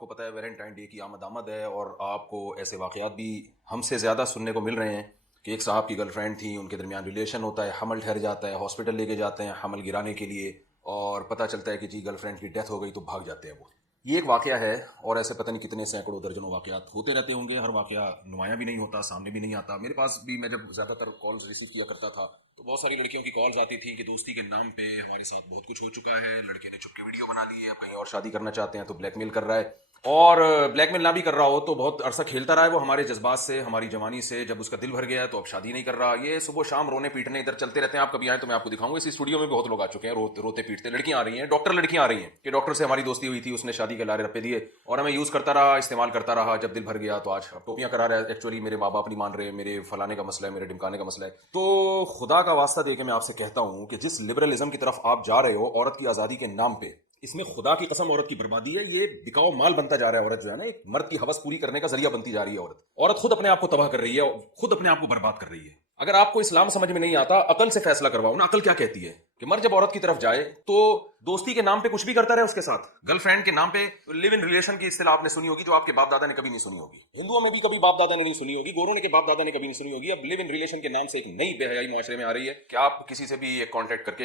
کو पता है वैलेंटाइन डे की आमद है और आपको ऐसे वाक़यात भी हमसे ज़्यादा सुनने को मिल रहे हैं कि एक साहब की गर्लफ्रेंड थी, उनके दरमियान रिलेशन होता है, हमल ठहर जाता है, हॉस्पिटल लेके जाते हैं हमल गिराने के लिए और पता चलता है कि जी गर्लफ्रेंड की डेथ हो गई तो भाग जाते हैं वो। ये एक वाक़या है और ऐसे पता नहीं कितने सैकड़ों दर्जनों वाक़यात होते रहते होंगे। हर वाक़या नुमायाँ भी नहीं होता, सामने भी नहीं आता। मेरे पास भी, मैं जब ज़्यादातर कॉल्स रिसीव किया करता था तो बहुत सारी लड़कियों की कॉल्स आती थी कि दोस्ती के नाम पे हमारे साथ बहुत कुछ हो चुका है, लड़के ने छुप के वीडियो बना ली है, अब कहीं और शादी करना चाहते हैं तो ब्लैकमेल कर रहा है। और ब्लैकमेल ना भी कर रहा हो तो बहुत अरसा खेलता रहा है वो हमारे जज्बात से, हमारी जवानी से। जब उसका दिल भर गया तो अब शादी नहीं कर रहा। ये सुबह शाम रोने पीटने इधर चलते रहते हैं। आप कभी आए तो मैं आपको दिखाऊंगा। इस स्टूडियो में बहुत लोग आ चुके हैं रोते पीटते। लड़कियां आ रही हैं, डॉक्टर लड़कियां आ रही हैं कि डॉक्टर से हमारी दोस्ती हुई थी, उसने शादी के लारे रप्पे दिए और हमें यूज करता रहा, इस्तेमाल करता रहा। जब दिल भर गया तो आज टोपियां करा रहा है। एक्चुअली मेरे माँ बाप नहीं मान रहे, मेरे फलाने का मसला है, मेरे ढिमकाने का मसला है। तो खुदा का वास्ता दे के मैं आपसे कहता हूं कि जिस लिबरलिज्म की तरफ आप जा रहे हो औरत की आजादी के नाम पे, इसमें खुदा की कसम औरत की बर्बादी है। ये बिकाऊ माल बनता जा रहा है। औरत जो है ना, एक मर्द की हवस पूरी करने का जरिया बनती जा रही है। औरत खुद अपने आप को तबाह कर रही है, खुद अपने आप को बर्बाद कर रही है। अगर आपको इस्लाम समझ में नहीं आता, अकल से फैसला करवाओ ना। अकल क्या कहती है कि मर्द जब औरत की तरफ जाए तो दोस्ती के नाम पे कुछ भी करता रहे उसके साथ, गर्लफ्रेंड के नाम पे। लिव इन रिलेशन की इस्तेलाह आपने सुनी होगी, जो आपके बाप दादा ने कभी नहीं सुनी होगी। हिंदुओं में भी कभी बाप दादा ने नहीं सुनी होगी, गोरों ने के बाप दादा ने कभी नहीं सुनी होगी। अब लिव इन रिलेशन के नाम से एक नई बेहयाई माशरे में आ रही है कि आप किसी से भी एक कांटेक्ट करके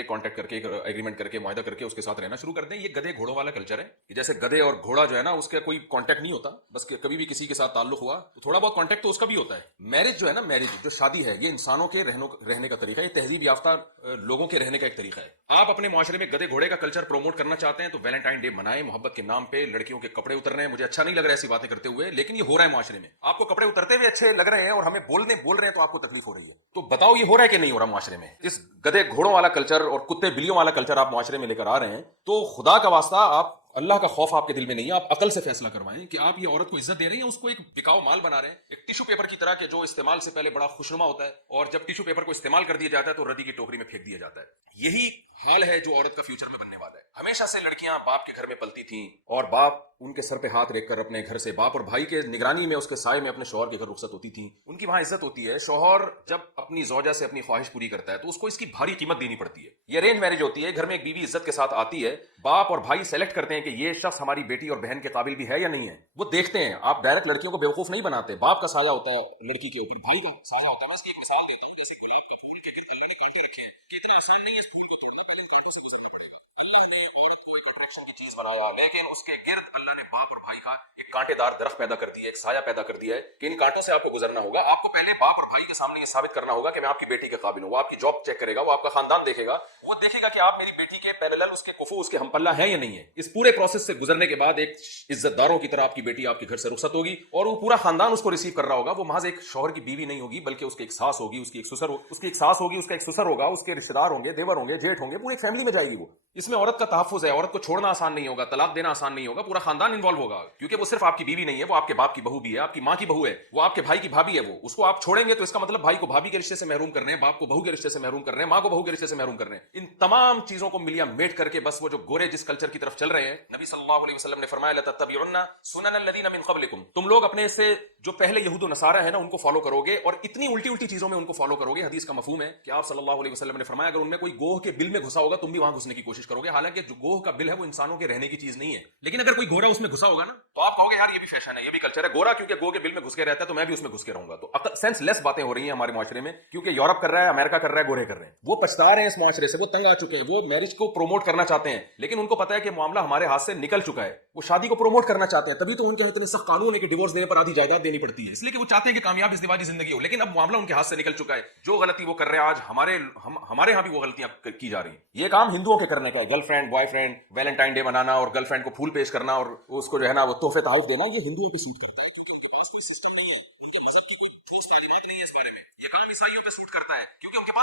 एक एग्रीमेंट करके, मुआहदा करके उसके साथ रहना शुरू कर दें। ये गधे घोड़ों वाला कल्चर है कि जैसे गधे और घोड़ा जो है ना, उसका कोई कांटेक्ट नहीं होता। बस कभी भी किसी के साथ ताल्लुक हुआ तो थोड़ा बहुत कांटेक्ट तो उसका भी होता है। मैरिज जो है ना, मैरिज जो शादी है, ये इंसानों के रहने का तरीका है, तहजीब याफ्ता लोगों के रहने का एक तरीका है। आप अपने मुआशरे में गधे घोड़े का कल्चर प्रमोट करना चाहते हैं तो वैलेंटाइन डे मनाएं, मोहब्बत के नाम पे लड़कियों के कपड़े उतर रहे हैं। मुझे अच्छा नहीं लग रहा है ऐसी बातें करते हुए, लेकिन ये हो रहा है मुआशरे में। आपको कपड़े उतरते हुए अच्छे लग रहे हैं और हमें बोल रहे हैं तो आपको तकलीफ हो रही है। तो बताओ ये हो रहा है कि नहीं हो रहा मुआशरे में? इस गधे घोड़ों वाला कल्चर और कुत्ते बिल्लियों वाला कल्चर आप मुआशरे में लेकर आ रहे हैं। तो खुदा का वास्ता, आप अल्लाह का खौफ आपके दिल में नहीं है, आप अकल से फैसला करवाएं कि आप ये औरत को इज्जत दे रहे हैं, उसको एक बिकाऊ माल बना रहे हैं, एक टिश्यू पेपर की तरह के जो इस्तेमाल से पहले बड़ा खुशनुमा होता है और जब टिश्यू पेपर को इस्तेमाल कर दिया जाता है तो रद्दी की टोकरी में फेंक दिया जाता है। यही हाल है जो औरत का फ्यूचर में बनने वाला है। हमेशा से लड़कियां बाप के घर में पलती थीं और बाप उनके सर पे हाथ रखकर अपने घर से, बाप और भाई के निगरानी में, उसके साए में अपने शौहर के घर रुखसत होती थी। उनकी वहां इज्जत होती है। शौहर जब अपनी जौजा से अपनी ख्वाहिश पूरी करता है तो उसको इसकी भारी कीमत देनी पड़ती है। ये अरेंज मैरिज होती है, घर में एक बीवी इज्जत के साथ आती है, बाप और भाई सेलेक्ट करते हैं कि ये शख्स हमारी बेटी और बहन के काबिल भी है या नहीं है। वो देखते हैं। आप डायरेक्ट लड़कियों को बेवकूफ नहीं बनाते। बाप का साया होता है लड़की के ऊपर, भाई का साया होता है। मैं इसकी एक मिसाल देता हूँ। जैसे गुलाब का फूल के गिरते लेडी कांटे रखे हैं कि इतना आसान नहीं है इस फूल को तोड़ना, पहले कांटों से गुजरना पड़ेगा। अल्लाह ने औरत को एक अट्रैक्शन की चीज बनाया, लेकिन उसके गिर्द अल्लाह ने बाप और भाई का एक कांटेदार दरख्त पैदा कर दिया, एक साया पैदा कर दिया है कि इन कांटों से आपको गुजरना होगा। आपको पहले बाप और भाई के सामने ये साबित करना होगा कि मैं आपकी बेटी के काबिल हूं। वो आपकी जॉब चेक करेगा, वो आपका खानदान देखेगा, वो देखेगा कि आप मेरी बेटी के पैरेलल, उसके कुफू, उसके हमपल्ला है या नहीं है। इस पूरे प्रोसेस से गुजरने के बाद एक इज्जतदारों की तरह आपकी बेटी आपके घर से रुखसत होगी और वो पूरा खानदान उसको रिसीव कर रहा होगा। वो महज एक शौहर की बीवी नहीं होगी, बल्कि उसकी एक सास होगी, उसकी एक ससुर होगी, उसका एक ससुर होगा, उसके रिश्तेदार होंगे, देवर होंगे, जेठ होंगे, पूरी फैमिली में जाएगी वो। इसमें औरत का तहफ्फुज है। औरत को छोड़ना आसान नहीं होगा, तलाक देना आसान नहीं होगा, पूरा खानदान इन्वॉल्व होगा, क्योंकि वो सिर्फ आपकी बीवी नहीं है, वो आपके बाप की बहू भी है, आपकी माँ की बहू है, वो आपके भाई की भाभी है। वो उसको आप छोड़ेंगे तो इसका मतलब भाई को भाभी के रिश्ते से महरूम कर रहे हैं, बाप को बहू के रिश्ते से महरूम कर रहे हैं, माँ को बहू के रिश्ते से महरूम कर रहे हैं। इन तमाम चीजों को मिलिया मेट करके बस वो जो गोरे जिस कल्चर की तरफ चल रहे हैं, नबी सल्लल्लाहु अलैहि वसल्लम ने फरमाया लतत्तबिउन्ना सुनन अल्लज़ीना मिन क़ब्लिकुम, तुम लोग अपने से जो पहले यहूद व नसारा है ना, उनको फॉलो करोगे और इतनी उल्टी उल्टी चीजों में उनको फॉलो करोगे। हदीस का मफहूम है कि आप सल्लल्लाहु अलैहि वसल्लम ने फरमाया अगर उनमें कोई गोह के बिल में घुसा होगा तुम भी वहां घुसने की कोशिश करोगे। हालांकि जो गोह का बिल है वो इंसानों के रहने की चीज नहीं है, लेकिन अगर कोई गोरा उसमें घुसा होगा ना तो आप कहोगे यार ये भी फैशन है, ये भी कल्चर है। गोरा क्योंकि गोह के बिल में घुस के रहता है तो मैं भी उसमें घुस के रहूंगा। तो सेंसलेस बातें हो रही हैं हमारे मुआशरे में, क्योंकि यूरोप कर रहा है, अमेरिका कर रहा है, गोरे कर रहे हैं। वो पछता रहे हैं इस मुआशरे से, वो तंग आ चुके हैं, वो मैरिज को प्रोमोट करना चाहते हैं, लेकिन उनको पता है कि मामला हमारे हाथ से निकल चुका है। वो शादी को प्रोमोट करना चाहते हैं, तभी तो उनके इतने सख्त कानून है कि डिवोर्स देने पर आधी जायदाद देनी पड़ती है, इसलिए कि वो चाहते हैं कि कामयाब इज़्दिवाजी जिंदगी हो। लेकिन अब मामला उनके हाथ से निकल चुका है। जो गलती वो कर रहे हैं आज हमारे यहाँ भी वो गलतियां की जा रही हैं। ये काम हिंदुओं के करने का है, गर्लफ्रेंड बॉयफ्रेंड वैलेंटाइन डे मनाना और गर्लफ्रेंड को फूल पेश करना और उसको जो है ना वो तोहफे तहफ देना, ये हिंदुओं पे सूट करता है।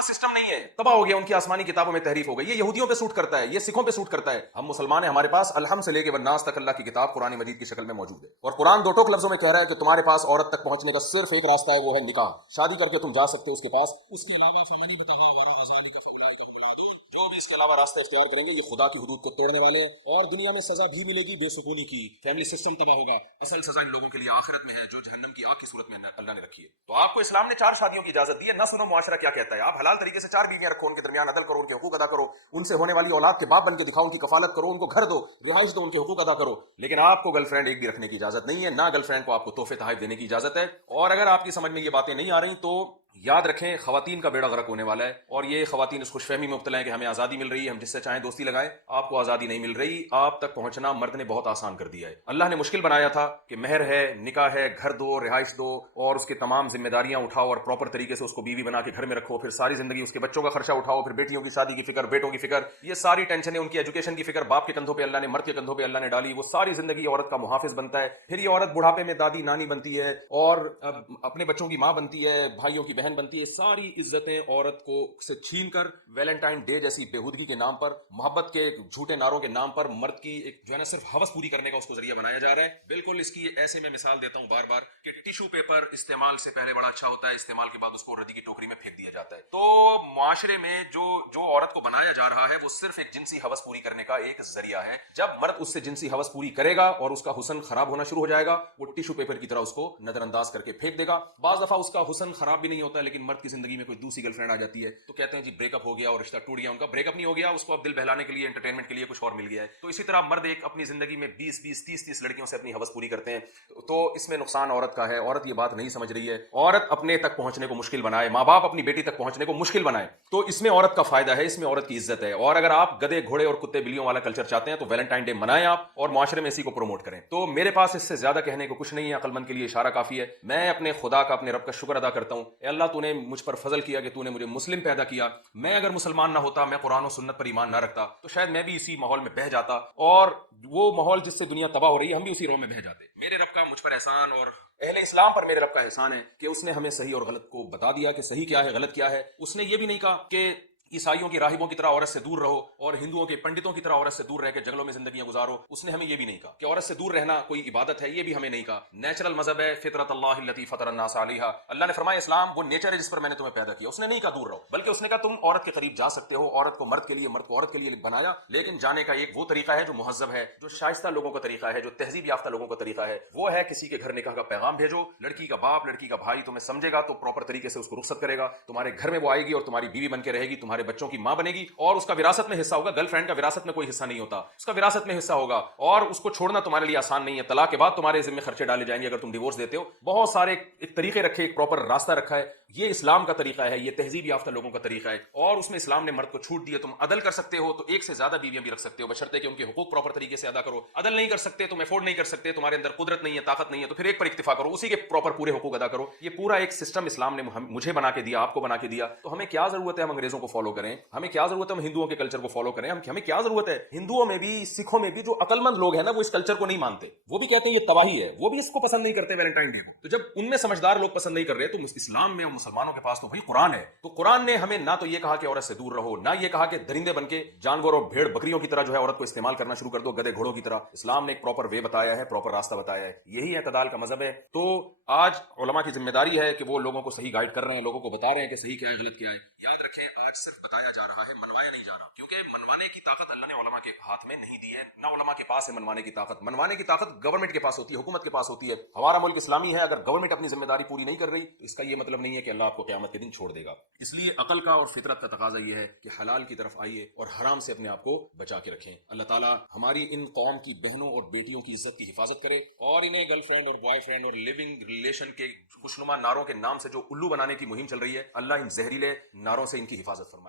सिस्टम नहीं है, तबाह हो गया, उनकी आसमानी किताबों में तहरीफ हो गई। ये यहूदियों पे सूट करता है, ये सिखों पे सूट करता है। हम मुसलमान हैं, हमारे पास अलहम से लेके वन्नास तक अल्लाह की किताब कुरान मजीद की शक्ल में मौजूद है और कुरान दो टोक लफ्जों में कह रहा है कि तुम्हारे पास औरत तक पहुंचने का सिर्फ एक रास्ता है, वो है निकाह। शादी करके तुम जा सकते हो उसके पास, उसके अलावा फमनी बताहा वरा ग़ज़ालिका फ़उलाइका हुमुल आदून, जो भी इसके अलावा रास्ता इख्तियार करेंगे ये खुदा की हुदूद को तोड़ने वाले हैं और दुनिया में सजा भी मिलेगी बेसुकूनी की, फैमिली सिस्टम तबाह होगा। असल सजा इन लोगों के लिए आखिरत में है जो जहन्नम की आग की सूरत में अल्लाह ने रखी है। तो आपको इस्लाम ने 4 शादियों की इजाजत दी है। ना सुनो मुआशरा क्या कहता है, आप हलाल तरीके से 4 4 बीवियां रखो, उनके दरमियान अदल करो, उनके हुकूक अदा करो, उनसे होने वाली औलाद के बाप बन के दिखाओ, उनकी कफालत करो, उनको घर दो, रिहाइश दो, उनके हुकूक अदा करो। लेकिन आपको गर्लफ्रेंड एक भी रखने की इजाजत नहीं है, ना गर्लफ्रेंड को आपको तोहफे तोहफे देने की इजाजत है। और अगर आपकी समझ में ये बातें नहीं आ रही तो याद रखें, खवातीन का बेड़ा गर्क होने वाला है, और ये खवातीन इस खुशफहमी में मुब्तला है कि हमें आज़ादी मिल रही है, हम जिससे चाहें दोस्ती लगाएं। आपको आज़ादी नहीं मिल रही, आप तक पहुंचना मर्द ने बहुत आसान कर दिया है। अल्लाह ने मुश्किल बनाया था कि महर है, निकाह है, घर दो, रिहाइश दो, और उसके तमाम जिम्मेदारियां उठाओ और प्रॉपर तरीके से उसको बीवी बना के घर में रखो, फिर सारी जिंदगी उसके बच्चों का खर्चा उठाओ, फिर बेटियों की शादी की फिक्र, बेटों की फिक्र, ये सारी टेंशन है, उनकी एजुकेशन की फिक्र बाप के कंधों पे अल्लाह ने, मर्द के कंधों पे अल्लाह ने डाली। वो सारी जिंदगी औरत का मुहाफिज बनता है, फिर ये औरत बुढ़ापे में दादी नानी बनती है और अपने बच्चों की माँ बनती है, भाइयों की बहन बनती है। सारी इज्जतें औरत को से छीन कर वैलेंटाइन डे जैसी बेहूदगी के नाम पर, मोहब्बत के झूठे नारों के नाम पर मर्द की एक जो है ना सिर्फ हवस पूरी करने का उसको जरिया बनाया जा रहा है। बिल्कुल इसकी ऐसे मैं मिसाल देता हूं बार बार कि टिश्यू पेपर इस्तेमाल से पहले बड़ा अच्छा होता है, इस्तेमाल के बाद उसको रद्दी की टोकरी में फेंक दिया जाता है। तो मुआशरे में जो जो औरत को बनाया जा रहा है वो सिर्फ एक जिनसी हवस पूरी करने का एक जरिया है। जब मर्द उससे जिनसी हवस पूरी करेगा और उसका हुस्न खराब होना शुरू हो जाएगा, वो टिश्यू पेपर की तरह उसको नजरअंदाज करके फेंक देगा। बाज दफा उसका हुस्न खराब भी नहीं होता, लेकिन मर्द की जिंदगी में कोई दूसरी गर्लफ्रेंड आ जाती है तो कहते हैं जी ब्रेकअप हो गया और रिश्ता टूट गया। उनका ब्रेकअप नहीं हो गया, उसको अब दिल बहलाने के लिए, एंटरटेनमेंट के लिए कुछ और मिल गया है। तो इसी तरह मर्द एक अपनी जिंदगी में 20-20, 30-30 लड़कियों से अपनी हवस पूरी करते हैं। तो इसमें नुकसान औरत का है। औरत ये बात नहीं समझ रही है। औरत अपने तक पहुंचने को मुश्किल बनाए, माँ बाप अपनी बेटी तक पहुंचने को मुश्किल बनाए, तो इसमें औरत का फायदा है, इसमें औरत की इज्जत है। और अगर आप गधे घोड़े और कुत्ते बिल्लियों वाला कल्चर चाहते हैं तो वैलेंटाइन डे मनाएं आप, और मुआशरे में इसी को प्रमोट करें। तो मेरे पास इससे ज्यादा कहने को कुछ नहीं है, अक्लमंद के लिए इशारा काफी है। मैं अपने खुदा का, अपने रब का शुक्र अदा करता हूं, अल्लाह तूने मुझ पर फजल किया कि तूने मुझे मुस्लिम पैदा किया। मैं अगर मुसलमान ना होता, मैं कुरान और सुन्नत पर ईमान ना रखता, तो शायद मैं भी इसी माहौल में बह जाता, और वो माहौल जिससे दुनिया तबाह हो रही है हम भी उसी रो में बह जाते। मेरे रब का मुझ पर एहसान और अहले इस्लाम पर मेरे रब का एहसान है कि उसने हमें सही और गलत को बता दिया कि सही क्या है, गलत क्या है। उसने ये भी नहीं कहा कि ईसाइयों की राहिबों की तरह औरत से दूर रहो और हिंदुओं के पंडितों की तरह औरत से दूर रह के जंगलों में जिंदगियां गुजारो। उसने हमें यह भी नहीं कहा कि औरत से दूर रहना कोई इबादत है, ये भी हमें नहीं कहा। नेचुरल मजहब है, फितरत अल्लाह लती फतरन्नास अलैहा। अल्लाह ने फरमाया इस्लाम वो नेचर है जिस पर मैंने तुम्हें पैदा किया। उसने नहीं कहा दूर रहो, बल्कि उसने कहा तुम औरत के करीब जा सकते हो। औरत को मर्द के लिए, मर्द को औरत के लिए बनाया, लेकिन जाने का एक वो तरीका है जो मुहज्जब है, जो शाइस्ता लोगों का तरीका है, जो तहजीब याफ्ता लोगों का तरीका है। वो है किसी के घर निकाह का पैगाम भेजो, लड़की का बाप, लड़की का भाई तुम्हें समझेगा तो प्रॉपर तरीके से उसको रुखसत करेगा, तुम्हारे घर में वो आएगी और तुम्हारी बीवी बन के रहेगी, तुम्हारे बच्चों की मां बनेगी, और उसका विरासत में हिस्सा होगा। गर्लफ्रेंड का विरासत में कोई हिस्सा नहीं होता, उसका विरासत में हिस्सा होगा, और उसको छोड़ना तुम्हारे लिए आसान नहीं है। तलाक के बाद तुम्हारे जिम्मे खर्चे डाले जाएंगे अगर तुम डिवोर्स देते हो। बहुत सारे एक तरीके रखे, एक प्रॉपर रास्ता रखा है। ये इस्लाम का तरीका है, ये तहजीब याफ्ता लोगों का तरीका है, और उसमें इस्लाम ने मर्द को छूट दी है। तुम अदल कर सकते हो तो एक से ज्यादा बीवियां भी रख सकते हो, बशर्ते कि उनके हुकूक प्रॉपर तरीके से अदा करो। अदल नहीं कर सकते, तुम अफोर्ड नहीं कर सकते, तुम्हारे अंदर कुदरत नहीं है, ताकत नहीं है, तो फिर एक पर इक्तिफा करो, उसी के प्रॉपर पूरे हुकूक अदा करो। ये पूरा एक सिस्टम इस्लाम ने मुझे बना के दिया, आपको बना के दिया। तो हमें क्या जरूरत है हम अंग्रेजों को फॉलो करें? हमें क्या जरूरत है हम हिंदुओं के कल्चर को फॉलो करें? हमें क्या जरूरत है? हिंदुओं में भी, सिखों में भी जो अकलमंद लोग हैं ना, वो इस कल्चर को नहीं मानते, वो भी कहते हैं ये तबाही है, वो भी इसको पसंद नहीं करते वैलेंटाइन डे को। तो जब उनमें समझदार लोग पसंद नहीं कर रहे, तो इस्लाम में और मुसलमानों के पास तो भाई कुरान है। तो कुरान ने हमें ना तो ये कहा कि औरत से दूर रहो, ना ये कहा कि दरिंदे बनके जानवर और भेड़ बकरियों की तरह जो है औरत को इस्तेमाल करना शुरू कर दो, गधे घोड़ों की तरह। इस्लाम ने एक प्रॉपर वे बताया है, प्रॉपर रास्ता बताया है। यही एतदाल का मजहब है। तो आज उलमा की जिम्मेदारी है कि वो लोगों को सही गाइड कर रहे हैं, लोगों को बता रहे हैं कि सही क्या है, गलत क्या है। याद रखें, आज सिर्फ बताया जा रहा है, मनवाया नहीं जा रहा, क्योंकि मनवाने की ताकत अल्लाह ने उलमा के हाथ में नहीं दी है, ना उलमा के पास है मनवाने की ताकत। मनवाने की ताकत गवर्नमेंट के पास होती है, हुकूमत के पास होती है। हमारा मुल्क इस्लामी है, अगर गवर्नमेंट अपनी जिम्मेदारी पूरी नहीं कर रही तो इसका यह मतलब नहीं है कि अल्लाह आपको क़यामत के दिन छोड़ देगा। इसलिए अकल का और फितरत का तकाजा यह है कि हलाल की तरफ आइए और हराम से अपने आप को बचा के रखें। अल्लाह ताला हमारी इन कौम की बहनों और बेटियों की इज्जत की हिफाजत करे, और इन्हें गर्लफ्रेंड और बॉयफ्रेंड और लिविंग रिलेशन के खुशनुमा नारों के नाम से जो उल्लू बनाने की मुहिम चल रही है, अल्लाह इन जहरीले नारों से इनकी हिफाजत फरमाए।